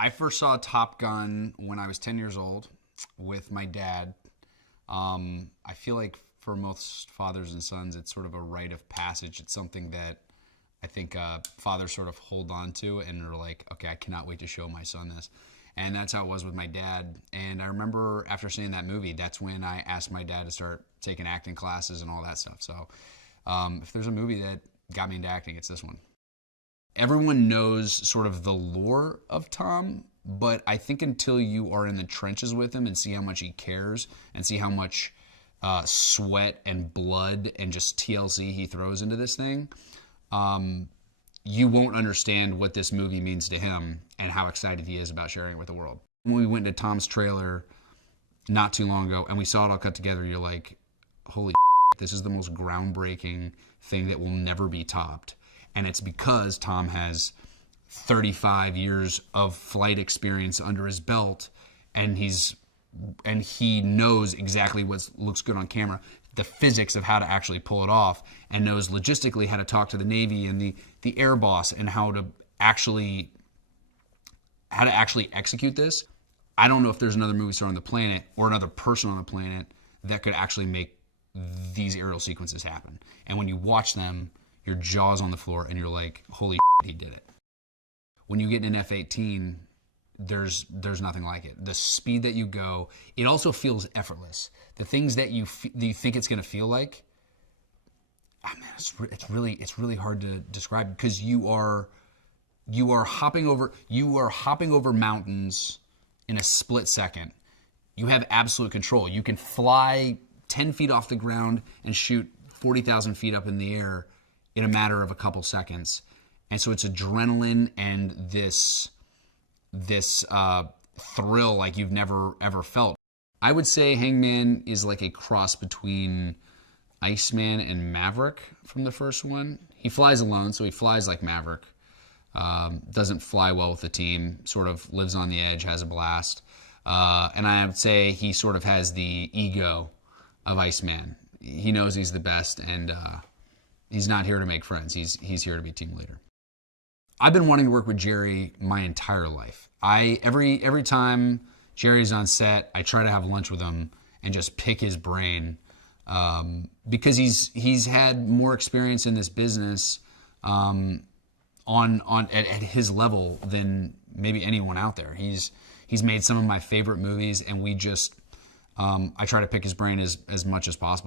I first saw Top Gun when I was 10 years old with my dad. I feel like for most fathers and sons, it's sort of a rite of passage. It's something that I think fathers sort of hold on to and are like, okay, I cannot wait to show my son this. And that's how it was with my dad. And I remember after seeing that movie, that's when I asked my dad to start taking acting classes and all that stuff. So if there's a movie that got me into acting, it's this one. Everyone knows sort of the lore of Tom, but I think until you are in the trenches with him and see how much he cares and see how much sweat and blood and just TLC he throws into this thing, you won't understand what this movie means to him and how excited he is about sharing it with the world. When we went to Tom's trailer not too long ago and we saw it all cut together, you're like, holy shit, this is the most groundbreaking thing that will never be topped. And it's because Tom has 35 years of flight experience under his belt, and he knows exactly what looks good on camera, the physics of how to actually pull it off, and knows logistically how to talk to the Navy and the air boss and how to actually execute this. I don't know if there's another movie star on the planet or another person on the planet that could actually make these aerial sequences happen. And when you watch them, your jaw's on the floor and you're like, holy shit, he did it. When you get in an F-18, there's nothing like it. The speed that you go, it also feels effortless. The things that you think it's going to feel like, it's really hard to describe, because you are hopping over mountains in a split second. You have absolute control. You can fly 10 feet off the ground and shoot 40,000 feet up in the air in a matter of a couple seconds. And so it's adrenaline and this thrill like you've never ever felt. I would say Hangman is like a cross between Iceman and Maverick from the first one. He flies alone, so he flies like Maverick. Doesn't fly well with the team, sort of lives on the edge, has a blast. And I would say he sort of has the ego of Iceman. He knows he's the best, and he's not here to make friends. He's here to be team leader. I've been wanting to work with Jerry my entire life. Every time Jerry's on set, I try to have lunch with him and just pick his brain, because he's had more experience in this business at his level than maybe anyone out there. He's made some of my favorite movies, and I try to pick his brain as much as possible.